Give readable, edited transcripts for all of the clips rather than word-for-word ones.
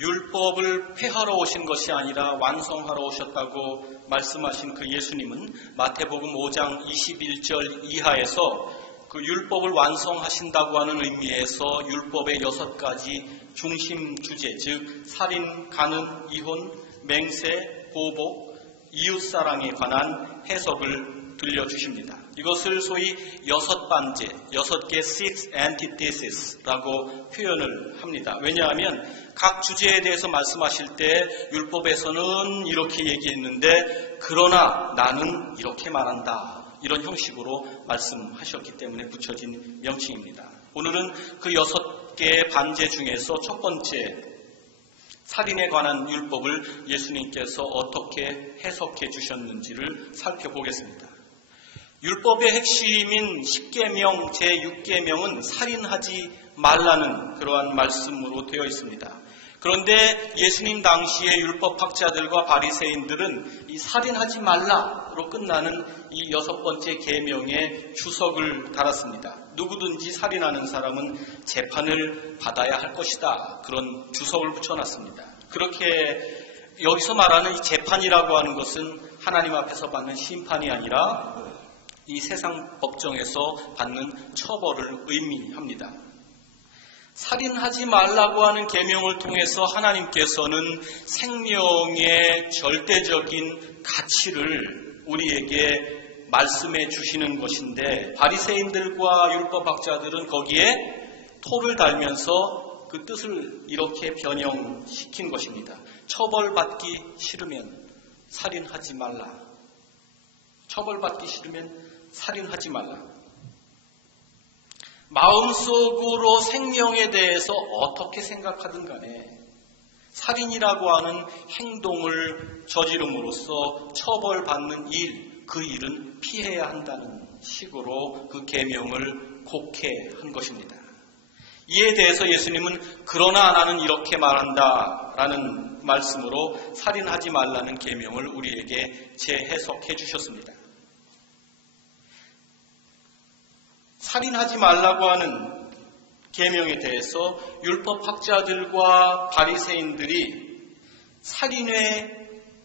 율법을 폐하러 오신 것이 아니라 완성하러 오셨다고 말씀하신 그 예수님은 마태복음 5장 21절 이하에서 그 율법을 완성하신다고 하는 의미에서 율법의 6가지 중심 주제, 즉 살인, 간음, 이혼, 맹세, 보복, 이웃사랑에 관한 해석을 들려주십니다. 이것을 소위 6반제, 6개 six antithesis라고 표현을 합니다. 왜냐하면 각 주제에 대해서 말씀하실 때 율법에서는 이렇게 얘기했는데 그러나 나는 이렇게 말한다. 이런 형식으로 말씀하셨기 때문에 붙여진 명칭입니다. 오늘은 그 6개의 반제 중에서 첫 번째 살인에 관한 율법을 예수님께서 어떻게 해석해 주셨는지를 살펴보겠습니다. 율법의 핵심인 10계명 제6계명은 살인하지 말라는 그러한 말씀으로 되어 있습니다. 그런데 예수님 당시의 율법학자들과 바리새인들은 이 살인하지 말라로 끝나는 이 6번째 계명에 주석을 달았습니다. 누구든지 살인하는 사람은 재판을 받아야 할 것이다. 그런 주석을 붙여놨습니다. 그렇게 여기서 말하는 이 재판이라고 하는 것은 하나님 앞에서 받는 심판이 아니라 이 세상 법정에서 받는 처벌을 의미합니다. 살인하지 말라고 하는 계명을 통해서 하나님께서는 생명의 절대적인 가치를 우리에게 말씀해 주시는 것인데 바리새인들과 율법학자들은 거기에 토를 달면서 그 뜻을 이렇게 변형시킨 것입니다. 처벌받기 싫으면 살인하지 말라. 처벌받기 싫으면 살인하지 말라. 마음속으로 생명에 대해서 어떻게 생각하든 간에 살인이라고 하는 행동을 저지름으로써 처벌받는 일, 그 일은 피해야 한다는 식으로 그 계명을 곡해한 것입니다. 이에 대해서 예수님은 그러나 나는 이렇게 말한다 라는 말씀으로 살인하지 말라는 계명을 우리에게 재해석해 주셨습니다. 살인하지 말라고 하는 계명에 대해서 율법학자들과 바리새인들이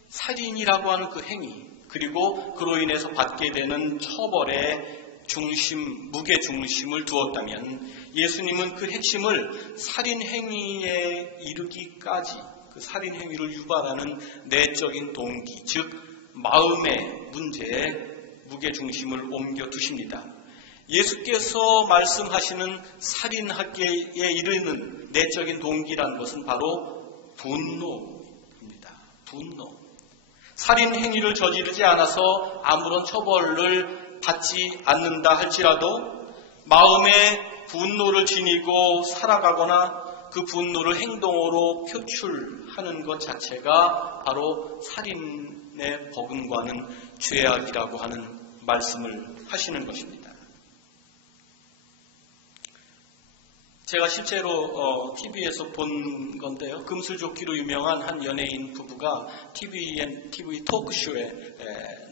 살인이라고 하는 그 행위 그리고 그로 인해서 받게 되는 처벌의 중심, 무게 중심을 두었다면 예수님은 그 핵심을 살인 행위에 이르기까지 그 살인 행위를 유발하는 내적인 동기, 즉 마음의 문제에 무게 중심을 옮겨 두십니다. 예수께서 말씀하시는 살인하기에 이르는 내적인 동기라는 것은 바로 분노입니다. 분노. 살인 행위를 저지르지 않아서 아무런 처벌을 받지 않는다 할지라도 마음에 분노를 지니고 살아가거나 그 분노를 행동으로 표출하는 것 자체가 바로 살인의 버금가는 죄악이라고 하는 말씀을 하시는 것입니다. 제가 실제로 TV에서 본 건데요. 금술조끼로 유명한 한 연예인 부부가 TV 토크쇼에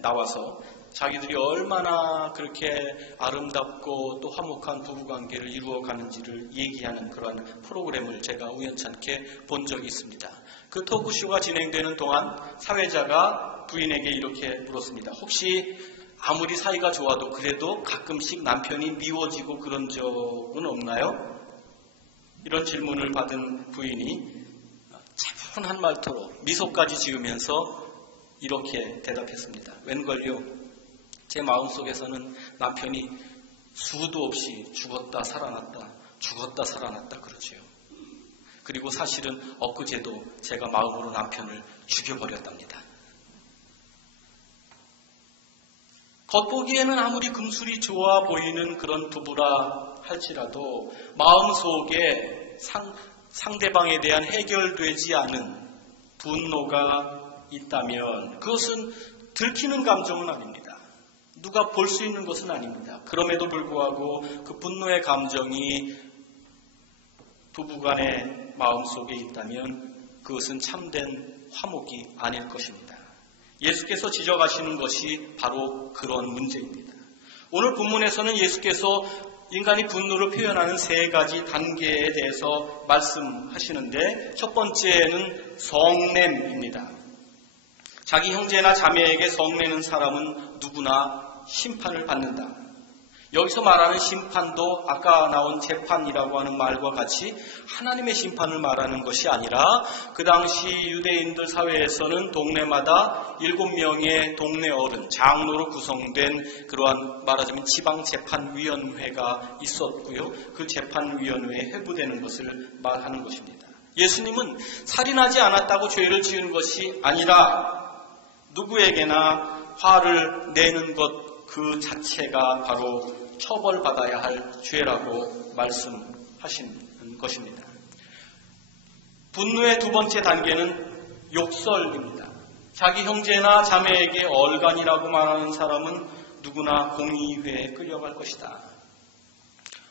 나와서 자기들이 얼마나 그렇게 아름답고 또 화목한 부부관계를 이루어가는지를 얘기하는 그러한 프로그램을 제가 우연찮게 본 적이 있습니다. 그 토크쇼가 진행되는 동안 사회자가 부인에게 이렇게 물었습니다. 혹시 아무리 사이가 좋아도 그래도 가끔씩 남편이 미워지고 그런 적은 없나요? 이런 질문을 받은 부인이 차분한 말투로 미소까지 지으면서 이렇게 대답했습니다. 웬걸요? 제 마음속에서는 남편이 수도 없이 죽었다 살아났다 그러지요. 그리고 사실은 엊그제도 제가 마음으로 남편을 죽여버렸답니다. 겉보기에는 아무리 금술이 좋아 보이는 그런 부부라 할지라도 마음속에 상대방에 대한 해결되지 않은 분노가 있다면 그것은 들키는 감정은 아닙니다. 누가 볼 수 있는 것은 아닙니다. 그럼에도 불구하고 그 분노의 감정이 부부간의 마음속에 있다면 그것은 참된 화목이 아닐 것입니다. 예수께서 지적하시는 것이 바로 그런 문제입니다. 오늘 본문에서는 예수께서 인간이 분노를 표현하는 세 가지 단계에 대해서 말씀하시는데 첫 번째는 성냄입니다. 자기 형제나 자매에게 성내는 사람은 누구나 심판을 받는다. 여기서 말하는 심판도 아까 나온 재판이라고 하는 말과 같이 하나님의 심판을 말하는 것이 아니라 그 당시 유대인들 사회에서는 동네마다 7명의 동네 어른, 장로로 구성된 그러한 말하자면 지방재판위원회가 있었고요. 그 재판위원회에 회부되는 것을 말하는 것입니다. 예수님은 살인하지 않았다고 죄를 지은 것이 아니라 누구에게나 화를 내는 것 그 자체가 바로 처벌받아야 할 죄라고 말씀하신 것입니다. 분노의 두 번째 단계는 욕설입니다. 자기 형제나 자매에게 얼간이라고 말하는 사람은 누구나 공의회에 끌려갈 것이다.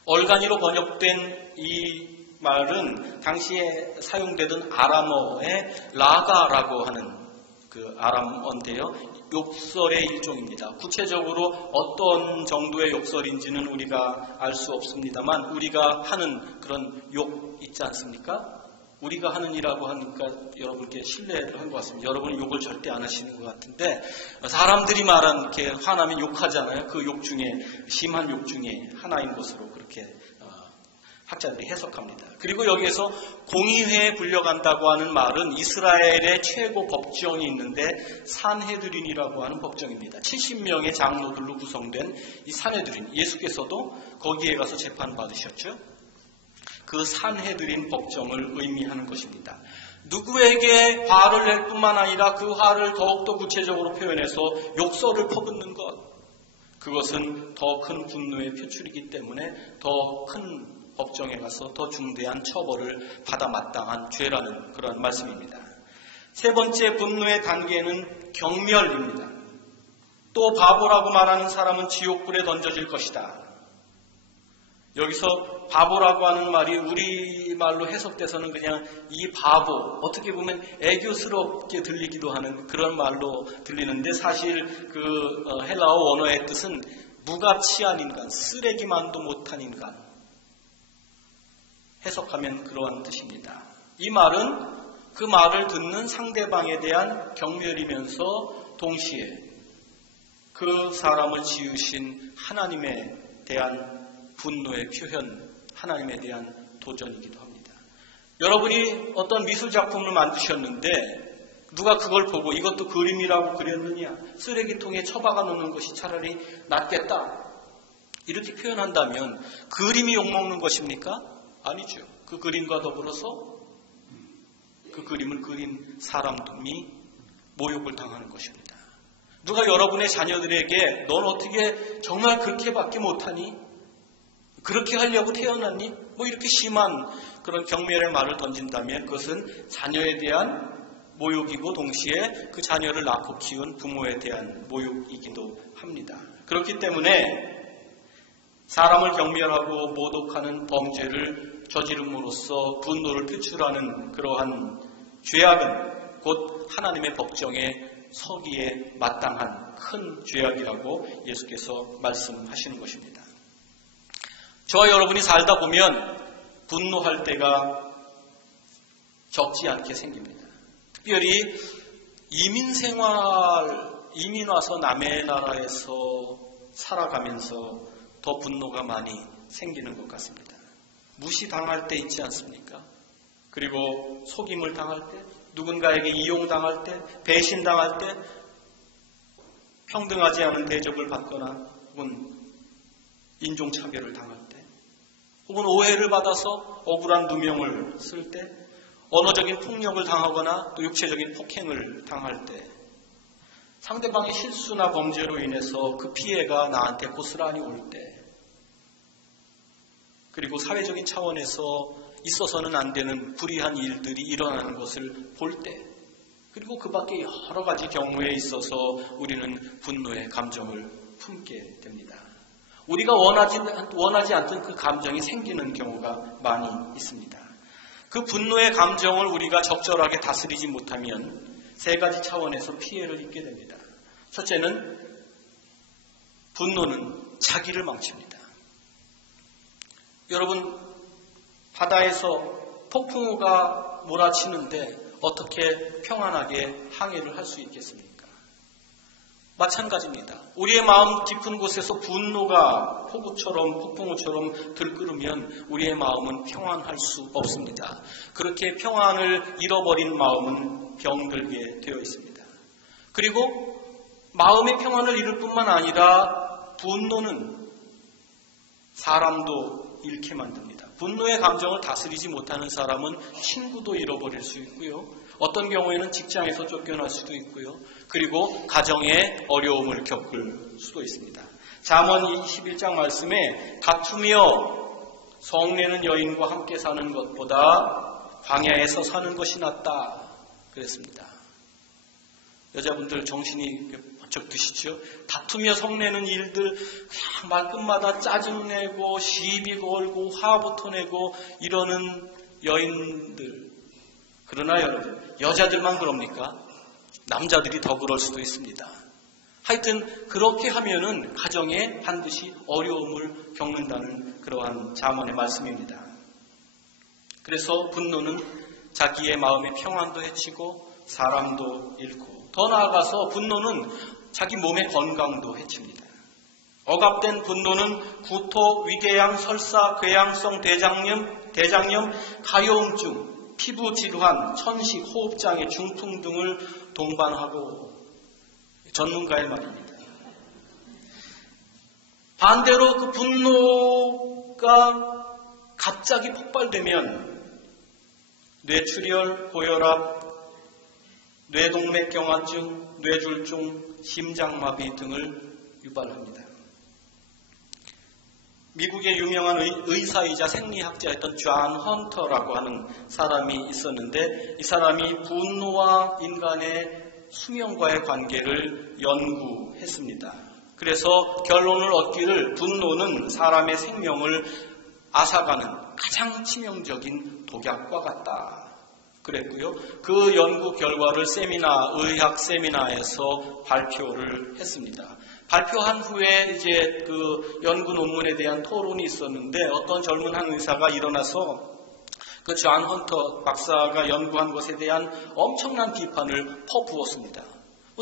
얼간이로 번역된 이 말은 당시에 사용되던 아람어의 라가라고 하는 그 아람어인데요. 욕설의 일종입니다. 구체적으로 어떤 정도의 욕설인지는 우리가 알 수 없습니다만 우리가 하는 그런 욕 있지 않습니까? 우리가 하는 이라고 하니까 여러분께 신뢰를 한 것 같습니다. 여러분은 욕을 절대 안 하시는 것 같은데 사람들이 말한 이렇게 화나면 욕하잖아요. 그 욕 중에 심한 욕 중에 하나인 것으로 그렇게 학자들이 해석합니다. 그리고 여기에서 공의회에 불려간다고 하는 말은 이스라엘의 최고 법정이 있는데 산헤드린이라고 하는 법정입니다. 70명의 장로들로 구성된 이 산헤드린, 예수께서도 거기에 가서 재판받으셨죠. 그 산헤드린 법정을 의미하는 것입니다. 누구에게 화를 낼 뿐만 아니라 그 화를 더욱더 구체적으로 표현해서 욕설을 퍼붓는 것, 그것은 더 큰 분노의 표출이기 때문에 더 큰 법정에 가서 더 중대한 처벌을 받아 마땅한 죄라는 그런 말씀입니다. 세 번째 분노의 단계는 경멸입니다. 또 바보라고 말하는 사람은 지옥불에 던져질 것이다. 여기서 바보라고 하는 말이 우리말로 해석돼서는 그냥 이 바보, 어떻게 보면 애교스럽게 들리기도 하는 그런 말로 들리는데 사실 그 헬라어 원어의 뜻은 무가치한 인간, 쓰레기만도 못한 인간, 해석하면 그러한 뜻입니다. 이 말은 그 말을 듣는 상대방에 대한 경멸이면서 동시에 그 사람을 지으신 하나님에 대한 분노의 표현, 하나님에 대한 도전이기도 합니다. 여러분이 어떤 미술작품을 만드셨는데 누가 그걸 보고 이것도 그림이라고 그렸느냐, 쓰레기통에 처박아 놓는 것이 차라리 낫겠다, 이렇게 표현한다면 그림이 욕먹는 것입니까? 아니죠. 그 그림과 더불어서 그 그림을 그린 사람이 모욕을 당하는 것입니다. 누가 여러분의 자녀들에게 넌 어떻게 정말 그렇게밖에 못하니? 그렇게 하려고 태어났니? 뭐 이렇게 심한 그런 경멸의 말을 던진다면 그것은 자녀에 대한 모욕이고 동시에 그 자녀를 낳고 키운 부모에 대한 모욕이기도 합니다. 그렇기 때문에 사람을 경멸하고 모독하는 범죄를 저지름으로써 분노를 표출하는 그러한 죄악은 곧 하나님의 법정에 서기에 마땅한 큰 죄악이라고 예수께서 말씀하시는 것입니다. 저와 여러분이 살다 보면 분노할 때가 적지 않게 생깁니다. 특별히 이민 와서 남의 나라에서 살아가면서 더 분노가 많이 생기는 것 같습니다. 무시당할 때 있지 않습니까? 그리고 속임을 당할 때, 누군가에게 이용당할 때, 배신당할 때, 평등하지 않은 대접을 받거나 혹은 인종차별을 당할 때, 혹은 오해를 받아서 억울한 누명을 쓸 때, 언어적인 폭력을 당하거나 또 육체적인 폭행을 당할 때, 상대방의 실수나 범죄로 인해서 그 피해가 나한테 고스란히 올 때, 그리고 사회적인 차원에서 있어서는 안 되는 불의한 일들이 일어나는 것을 볼 때, 그리고 그 밖에 여러 가지 경우에 있어서 우리는 분노의 감정을 품게 됩니다. 우리가 원하지 않던 그 감정이 생기는 경우가 많이 있습니다. 그 분노의 감정을 우리가 적절하게 다스리지 못하면 세 가지 차원에서 피해를 입게 됩니다. 첫째는 분노는 자기를 망칩니다. 여러분, 바다에서 폭풍우가 몰아치는데 어떻게 평안하게 항해를 할 수 있겠습니까? 마찬가지입니다. 우리의 마음 깊은 곳에서 분노가 폭우처럼 폭풍우처럼 들끓으면 우리의 마음은 평안할 수 없습니다. 그렇게 평안을 잃어버린 마음은 병들게 되어 있습니다. 그리고 마음의 평안을 잃을 뿐만 아니라 분노는 사람도 잃게 만듭니다. 분노의 감정을 다스리지 못하는 사람은 친구도 잃어버릴 수 있고요. 어떤 경우에는 직장에서 쫓겨날 수도 있고요. 그리고 가정에 어려움을 겪을 수도 있습니다. 잠언 21장 말씀에 다투며 성내는 여인과 함께 사는 것보다 광야에서 사는 것이 낫다 그랬습니다. 여자분들 정신이 번쩍 드시죠? 다투며 성내는 일들 그냥 말끝마다 짜증내고 시비 걸고 화부터 내고 이러는 여인들. 그러나 여러분, 여자들만 그럽니까? 남자들이 더 그럴 수도 있습니다. 하여튼 그렇게 하면은 가정에 반드시 어려움을 겪는다는 그러한 잠언의 말씀입니다. 그래서 분노는 자기의 마음의 평안도 해치고 사람도 잃고 더 나아가서 분노는 자기 몸의 건강도 해칩니다. 억압된 분노는 구토, 위궤양, 설사, 궤양성 대장염, 가려움증, 피부 질환, 천식, 호흡장애, 중풍 등을 동반하고 전문가의 말입니다. 반대로 그 분노가 갑자기 폭발되면 뇌출혈, 고혈압, 뇌동맥경화증, 뇌졸중, 심장마비 등을 유발합니다. 미국의 유명한 의사이자 생리학자였던 존 헌터라고 하는 사람이 있었는데 이 사람이 분노와 인간의 수명과의 관계를 연구했습니다. 그래서 결론을 얻기를 분노는 사람의 생명을 앗아가는 가장 치명적인 독약과 같다 그랬고요. 그 연구 결과를 의학 세미나에서 발표를 했습니다. 발표한 후에 이제 그 연구 논문에 대한 토론이 있었는데 어떤 젊은 한 의사가 일어나서 그 존 헌터 박사가 연구한 것에 대한 엄청난 비판을 퍼부었습니다.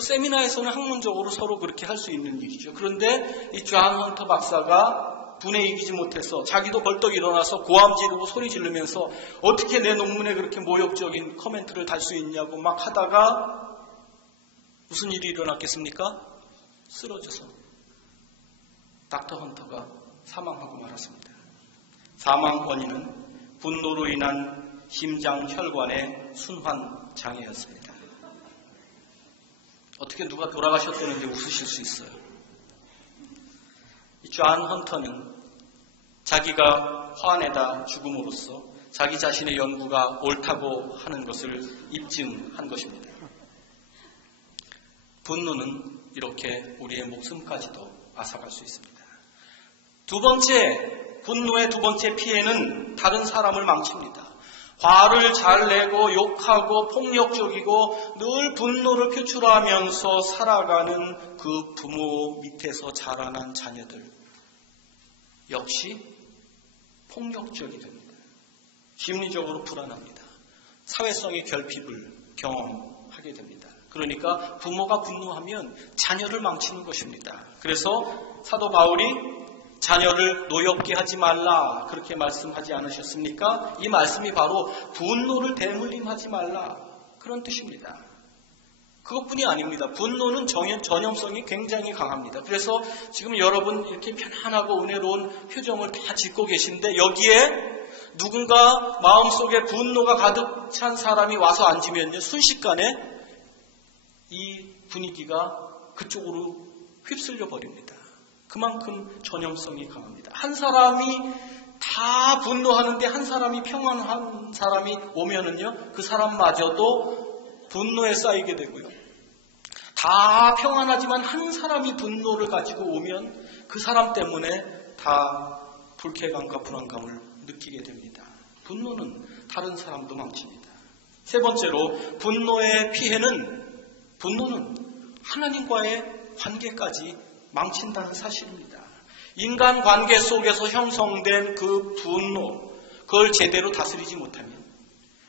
세미나에서는 학문적으로 서로 그렇게 할 수 있는 일이죠. 그런데 이 존 헌터 박사가 분에 이기지 못해서 자기도 벌떡 일어나서 고함 지르고 소리 지르면서 어떻게 내 논문에 그렇게 모욕적인 코멘트를 달 수 있냐고 막 하다가 무슨 일이 일어났겠습니까? 쓰러져서 닥터 헌터가 사망하고 말았습니다. 사망 원인은 분노로 인한 심장 혈관의 순환 장애였습니다. 어떻게 누가 돌아가셨다는데 웃으실 수 있어요? 이 존 헌터는 자기가 화내다 죽음으로써 자기 자신의 연구가 옳다고 하는 것을 입증한 것입니다. 분노는 이렇게 우리의 목숨까지도 앗아갈 수 있습니다. 분노의 두 번째 피해는 다른 사람을 망칩니다. 화를 잘 내고 욕하고 폭력적이고 늘 분노를 표출하면서 살아가는 그 부모 밑에서 자라난 자녀들 역시 폭력적이 됩니다. 심리적으로 불안합니다. 사회성의 결핍을 경험하게 됩니다. 그러니까 부모가 분노하면 자녀를 망치는 것입니다. 그래서 사도 바울이 자녀를 노엽게 하지 말라 그렇게 말씀하지 않으셨습니까? 이 말씀이 바로 분노를 대물림하지 말라 그런 뜻입니다. 그것뿐이 아닙니다. 분노는 전염성이 굉장히 강합니다. 그래서 지금 여러분 이렇게 편안하고 은혜로운 표정을 다 짓고 계신데 여기에 누군가 마음속에 분노가 가득 찬 사람이 와서 앉으면요 순식간에 이 분위기가 그쪽으로 휩쓸려 버립니다. 그만큼 전염성이 강합니다. 한 사람이 다 분노하는데 한 사람이 평안한 사람이 오면은요 그 사람마저도 분노에 쌓이게 되고요. 다 평안하지만 한 사람이 분노를 가지고 오면 그 사람 때문에 다 불쾌감과 불안감을 느끼게 됩니다. 분노는 다른 사람도 망칩니다. 세 번째로 분노의 피해는 분노는 하나님과의 관계까지 망친다는 사실입니다. 인간관계 속에서 형성된 그 분노, 그걸 제대로 다스리지 못하면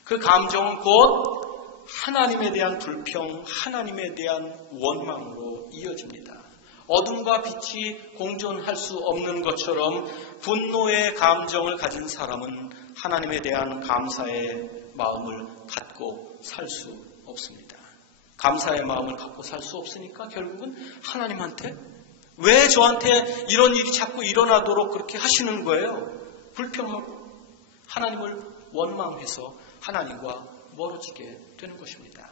그 감정은 곧 하나님에 대한 불평, 하나님에 대한 원망으로 이어집니다. 어둠과 빛이 공존할 수 없는 것처럼 분노의 감정을 가진 사람은 하나님에 대한 감사의 마음을 갖고 살 수 없습니다. 감사의 마음을 갖고 살 수 없으니까 결국은 하나님한테 왜 저한테 이런 일이 자꾸 일어나도록 그렇게 하시는 거예요? 불평하고 하나님을 원망해서 하나님과 멀어지게 되는 것입니다.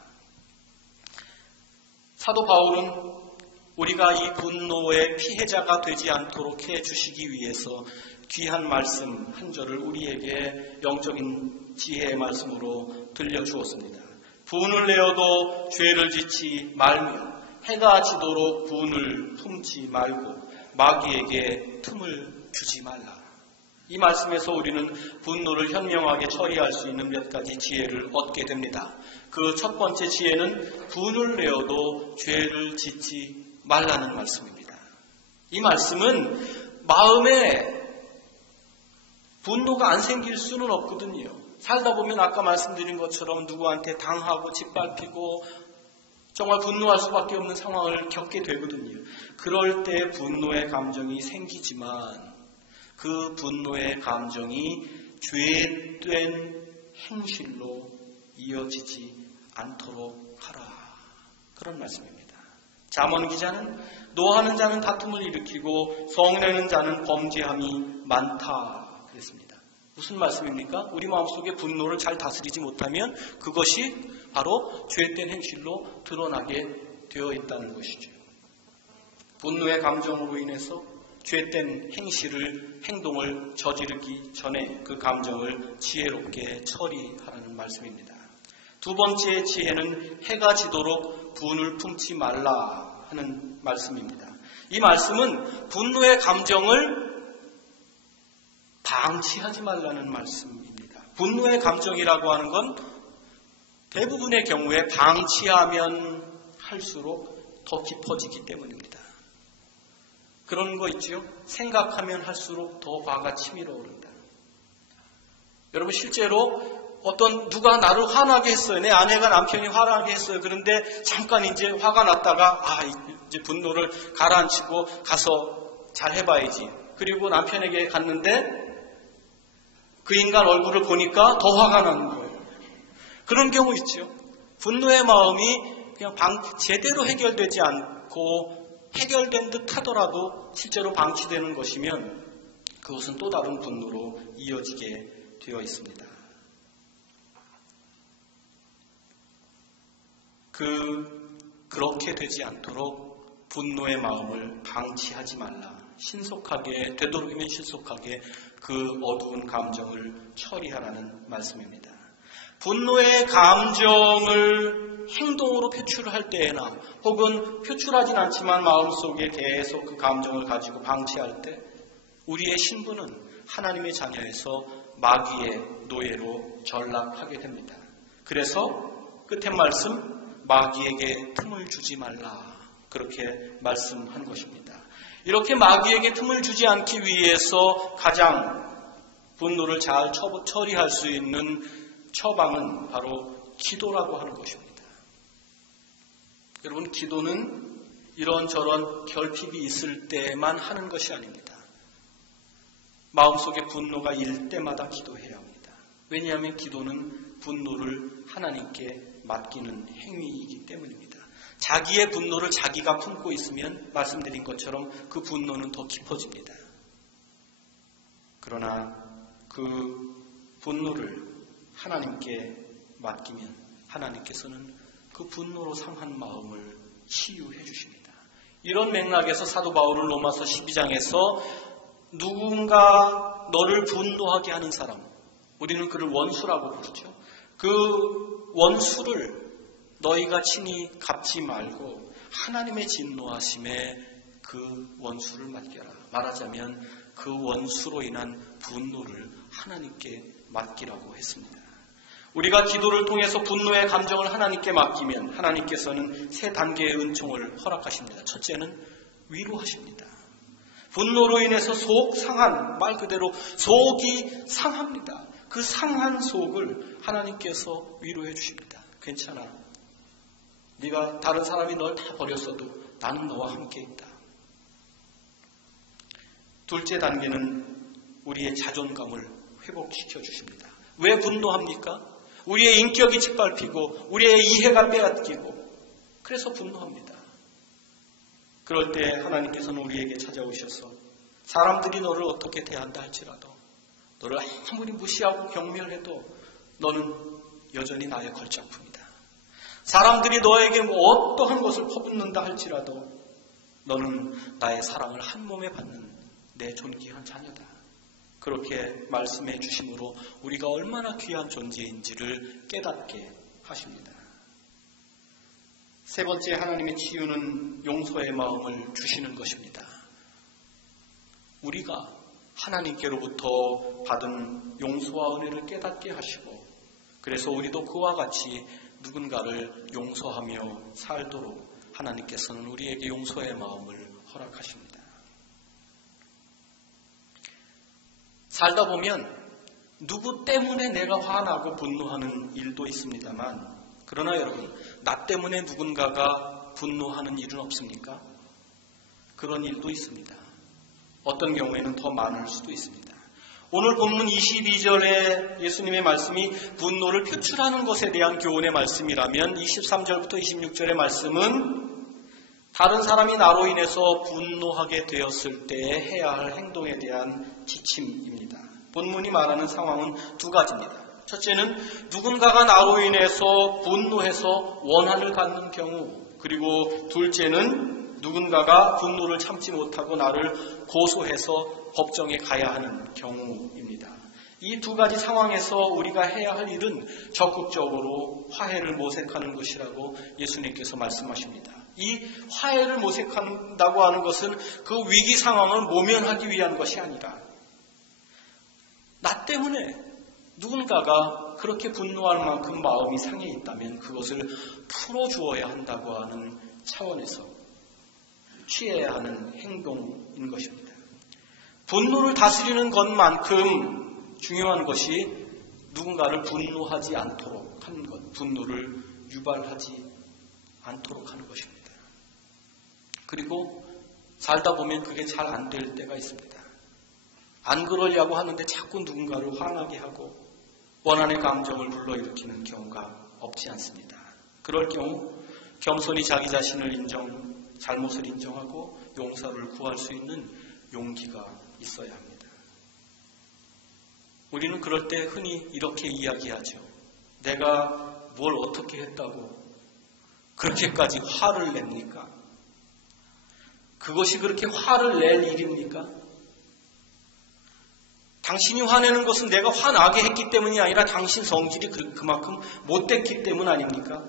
사도 바울은 우리가 이 분노의 피해자가 되지 않도록 해주시기 위해서 귀한 말씀 한 절을 우리에게 영적인 지혜의 말씀으로 들려주었습니다. 분을 내어도 죄를 짓지 말며 해가 지도록 분을 품지 말고 마귀에게 틈을 주지 말라. 이 말씀에서 우리는 분노를 현명하게 처리할 수 있는 몇 가지 지혜를 얻게 됩니다. 그 첫 번째 지혜는 분을 내어도 죄를 짓지 말라는 말씀입니다. 이 말씀은 마음에 분노가 안 생길 수는 없거든요. 살다 보면 아까 말씀드린 것처럼 누구한테 당하고 짓밟히고 정말 분노할 수밖에 없는 상황을 겪게 되거든요. 그럴 때 분노의 감정이 생기지만 그 분노의 감정이 죄된 행실로 이어지지 않도록 하라. 그런 말씀입니다. 잠언 기자는 노하는 자는 다툼을 일으키고 성내는 자는 범죄함이 많다 그랬습니다. 무슨 말씀입니까? 우리 마음속에 분노를 잘 다스리지 못하면 그것이 바로 죄된 행실로 드러나게 되어 있다는 것이죠. 분노의 감정으로 인해서 죄된 행동을 저지르기 전에 그 감정을 지혜롭게 처리하라는 말씀입니다. 두 번째 지혜는 해가 지도록 분을 품지 말라 하는 말씀입니다. 이 말씀은 분노의 감정을 방치하지 말라는 말씀입니다. 분노의 감정이라고 하는 건 대부분의 경우에 방치하면 할수록 더 깊어지기 때문입니다. 그런 거 있죠? 생각하면 할수록 더 화가 치밀어 오른다. 여러분 실제로 누가 나를 화나게 했어요. 내 아내가 남편이 화나게 했어요. 그런데 잠깐 이제 화가 났다가 이제 분노를 가라앉히고 가서 잘 해봐야지. 그리고 남편에게 갔는데 그 인간 얼굴을 보니까 더 화가 나는 거예요. 그런 경우 있죠. 분노의 마음이 그냥 제대로 해결되지 않고 해결된 듯 하더라도 실제로 방치되는 것이면 그것은 또 다른 분노로 이어지게 되어 있습니다. 그렇게 되지 않도록 분노의 마음을 방치하지 말라. 신속하게, 되도록이면 신속하게 그 어두운 감정을 처리하라는 말씀입니다. 분노의 감정을 행동으로 표출할 때나 혹은 표출하진 않지만 마음속에 계속 그 감정을 가지고 방치할 때 우리의 신분은 하나님의 자녀에서 마귀의 노예로 전락하게 됩니다. 그래서 끝에 말씀 마귀에게 틈을 주지 말라 그렇게 말씀한 것입니다. 이렇게 마귀에게 틈을 주지 않기 위해서 가장 분노를 잘 처리할 수 있는 처방은 바로 기도라고 하는 것입니다. 여러분 기도는 이런저런 결핍이 있을 때만 하는 것이 아닙니다. 마음속에 분노가 일 때마다 기도해야 합니다. 왜냐하면 기도는 분노를 하나님께 맡기는 행위이기 때문입니다. 자기의 분노를 자기가 품고 있으면 말씀드린 것처럼 그 분노는 더 깊어집니다. 그러나 그 분노를 하나님께 맡기면 하나님께서는 그 분노로 상한 마음을 치유해 주십니다. 이런 맥락에서 사도 바울은 로마서 12장에서 누군가 너를 분노하게 하는 사람, 우리는 그를 원수라고 부르죠. 그 원수를 너희가 친히 갚지 말고 하나님의 진노하심에 그 원수를 맡겨라. 말하자면 그 원수로 인한 분노를 하나님께 맡기라고 했습니다. 우리가 기도를 통해서 분노의 감정을 하나님께 맡기면 하나님께서는 세 단계의 은총을 허락하십니다. 첫째는 위로하십니다. 분노로 인해서 속 상한, 말 그대로 속이 상합니다. 그 상한 속을 하나님께서 위로해 주십니다. 괜찮아. 네가 다른 사람이 널 다 버렸어도 나는 너와 함께 있다. 둘째 단계는 우리의 자존감을 회복시켜 주십니다. 왜 분노합니까? 우리의 인격이 짓밟히고 우리의 이해가 빼앗기고 그래서 분노합니다. 그럴 때 하나님께서는 우리에게 찾아오셔서 사람들이 너를 어떻게 대한다 할지라도 너를 아무리 무시하고 경멸해도 너는 여전히 나의 걸작품이다. 사람들이 너에게 어떠한 것을 퍼붓는다 할지라도 너는 나의 사랑을 한 몸에 받는 내 존귀한 자녀다. 그렇게 말씀해 주심으로 우리가 얼마나 귀한 존재인지를 깨닫게 하십니다. 세 번째, 하나님의 치유는 용서의 마음을 주시는 것입니다. 우리가 하나님께로부터 받은 용서와 은혜를 깨닫게 하시고 그래서 우리도 그와 같이 누군가를 용서하며 살도록 하나님께서는 우리에게 용서의 마음을 허락하십니다. 살다 보면 누구 때문에 내가 화나고 분노하는 일도 있습니다만 그러나 여러분, 나 때문에 누군가가 분노하는 일은 없습니까? 그런 일도 있습니다. 어떤 경우에는 더 많을 수도 있습니다. 오늘 본문 22절에 예수님의 말씀이 분노를 표출하는 것에 대한 교훈의 말씀이라면 23절부터 26절의 말씀은 다른 사람이 나로 인해서 분노하게 되었을 때 해야 할 행동에 대한 지침입니다. 본문이 말하는 상황은 두 가지입니다. 첫째는 누군가가 나로 인해서 분노해서 원한을 갖는 경우, 그리고 둘째는 누군가가 분노를 참지 못하고 나를 고소해서 법정에 가야 하는 경우입니다. 이 두 가지 상황에서 우리가 해야 할 일은 적극적으로 화해를 모색하는 것이라고 예수님께서 말씀하십니다. 이 화해를 모색한다고 하는 것은 그 위기 상황을 모면하기 위한 것이 아니라 나 때문에 누군가가 그렇게 분노할 만큼 마음이 상해 있다면 그것을 풀어주어야 한다고 하는 차원에서 취해야 하는 행동인 것입니다. 분노를 다스리는 것만큼 중요한 것이 누군가를 분노하지 않도록 하는 것, 분노를 유발하지 않도록 하는 것입니다. 그리고 살다 보면 그게 잘 안 될 때가 있습니다. 안 그러려고 하는데 자꾸 누군가를 화나게 하고 원한의 감정을 불러일으키는 경우가 없지 않습니다. 그럴 경우 겸손히 자기 자신을 잘못을 인정하고 용서를 구할 수 있는 용기가 있어야 합니다. 우리는 그럴 때 흔히 이렇게 이야기하죠. 내가 뭘 어떻게 했다고 그렇게까지 화를 냅니까? 그것이 그렇게 화를 낼 일입니까? 당신이 화내는 것은 내가 화나게 했기 때문이 아니라 당신 성질이 그만큼 못됐기 때문 아닙니까?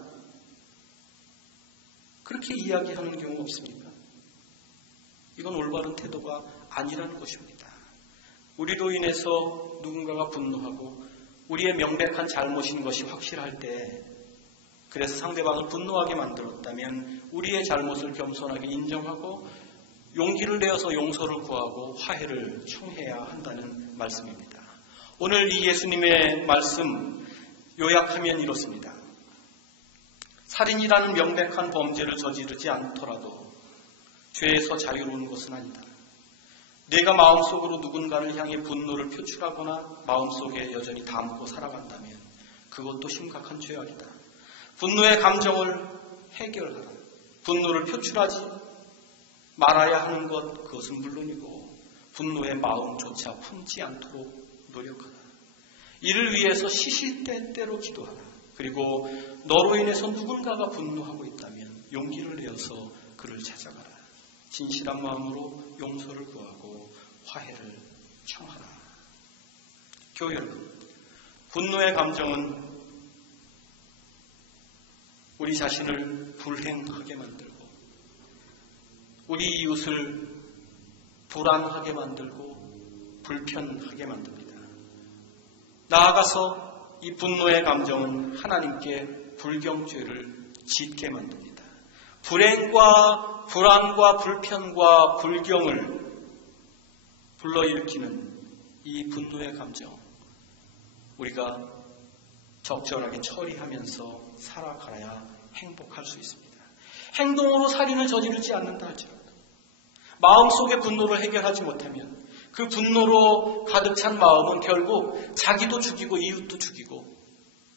그렇게 이야기하는 경우 없습니까? 이건 올바른 태도가 아니라는 것입니다. 우리로 인해서 누군가가 분노하고 우리의 명백한 잘못인 것이 확실할 때 그래서 상대방을 분노하게 만들었다면 우리의 잘못을 겸손하게 인정하고 용기를 내어서 용서를 구하고 화해를 청해야 한다는 말씀입니다. 오늘 이 예수님의 말씀 요약하면 이렇습니다. 살인이라는 명백한 범죄를 저지르지 않더라도 죄에서 자유로운 것은 아니다. 내가 마음속으로 누군가를 향해 분노를 표출하거나 마음속에 여전히 담고 살아간다면 그것도 심각한 죄악이다. 분노의 감정을 해결하라. 분노를 표출하지 말아야 하는 것, 그것은 물론이고 분노의 마음조차 품지 않도록 노력하라. 이를 위해서 시시때때로 기도하라. 그리고 너로 인해서 누군가가 분노하고 있다면 용기를 내어서 그를 찾아가라. 진실한 마음으로 용서를 구하고 화해를 청하라. 교회 여러분, 분노의 감정은 우리 자신을 불행하게 만들고 우리 이웃을 불안하게 만들고 불편하게 만듭니다. 나아가서 이 분노의 감정은 하나님께 불경죄를 짓게 만듭니다. 불행과 불안과 불편과 불경을 불러일으키는 이 분노의 감정, 우리가 적절하게 처리하면서 살아가야 행복할 수 있습니다. 행동으로 살인을 저지르지 않는다 할지라도 마음속의 분노를 해결하지 못하면 그 분노로 가득 찬 마음은 결국 자기도 죽이고 이웃도 죽이고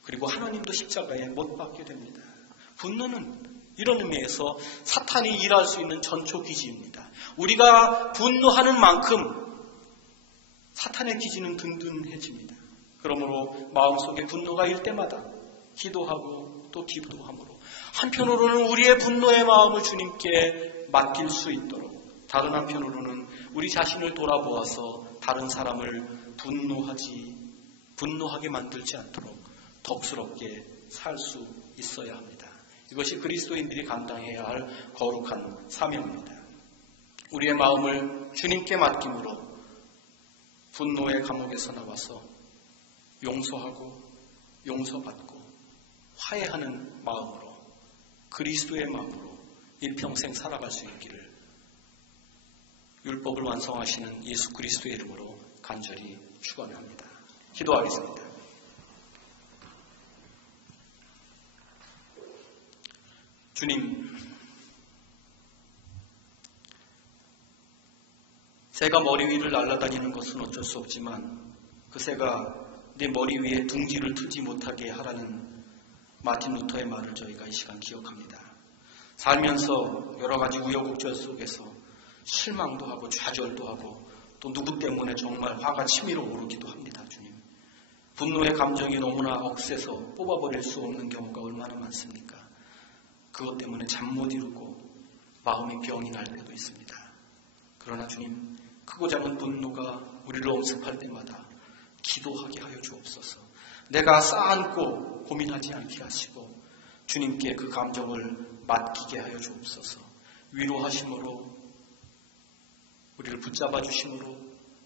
그리고 하나님도 십자가에 못 박게 됩니다. 분노는 이런 의미에서 사탄이 일할 수 있는 전초 기지입니다. 우리가 분노하는 만큼 사탄의 기지는 든든해집니다. 그러므로 마음속에 분노가 일 때마다 기도하고 또 기도함으로 한편으로는 우리의 분노의 마음을 주님께 맡길 수 있도록, 다른 한편으로는 우리 자신을 돌아보아서 다른 사람을 분노하게 만들지 않도록 덕스럽게 살 수 있어야 합니다. 이것이 그리스도인들이 감당해야 할 거룩한 사명입니다. 우리의 마음을 주님께 맡김으로 분노의 감옥에서 나와서 용서하고 용서받고 화해하는 마음으로, 그리스도의 마음으로 일평생 살아갈 수 있기를 율법을 완성하시는 예수 그리스도의 이름으로 간절히 축원합니다. 기도하겠습니다. 주님, 새가 머리 위를 날아다니는 것은 어쩔 수 없지만 그 새가 내 머리 위에 둥지를 트지 못하게 하라는 마틴 루터의 말을 저희가 이 시간 기억합니다. 살면서 여러 가지 우여곡절 속에서 실망도 하고 좌절도 하고 또 누구 때문에 정말 화가 치밀어 오르기도 합니다. 주님, 분노의 감정이 너무나 억세서 뽑아버릴 수 없는 경우가 얼마나 많습니까? 그것 때문에 잠 못 이루고 마음이 병이 날 때도 있습니다. 그러나 주님, 크고 작은 분노가 우리를 엄습할 때마다 기도하게 하여 주옵소서. 내가 쌓아안고 고민하지 않게 하시고 주님께 그 감정을 맡기게 하여 주옵소서. 위로하심으로, 우리를 붙잡아 주심으로,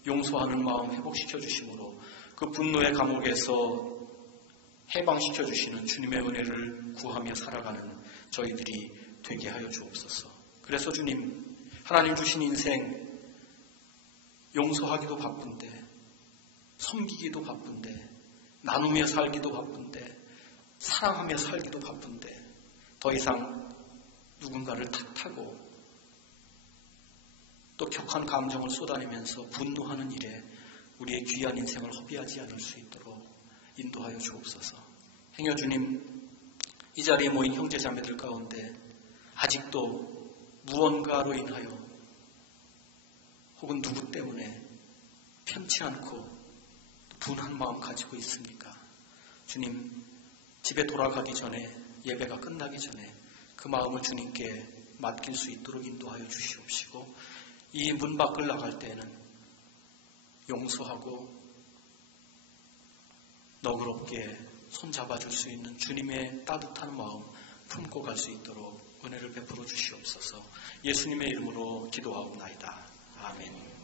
용서하는 마음 회복시켜 주심으로 그 분노의 감옥에서 해방시켜 주시는 주님의 은혜를 구하며 살아가는 저희들이 되게 하여 주옵소서. 그래서 주님, 하나님 주신 인생 용서하기도 바쁜데, 섬기기도 바쁜데, 나누며 살기도 바쁜데, 사랑하며 살기도 바쁜데, 더 이상 누군가를 탓하고 또 격한 감정을 쏟아내면서 분노하는 일에 우리의 귀한 인생을 허비하지 않을 수 있도록 인도하여 주옵소서. 행여 주님, 이 자리에 모인 형제자매들 가운데 아직도 무언가로 인하여 혹은 누구 때문에 편치 않고 분한 마음 가지고 있습니까? 주님, 집에 돌아가기 전에, 예배가 끝나기 전에 그 마음을 주님께 맡길 수 있도록 인도하여 주시옵시고, 이 문 밖을 나갈 때에는 용서하고 너그럽게 손잡아줄 수 있는 주님의 따뜻한 마음 품고 갈 수 있도록 은혜를 베풀어 주시옵소서. 예수님의 이름으로 기도하옵나이다. 아멘.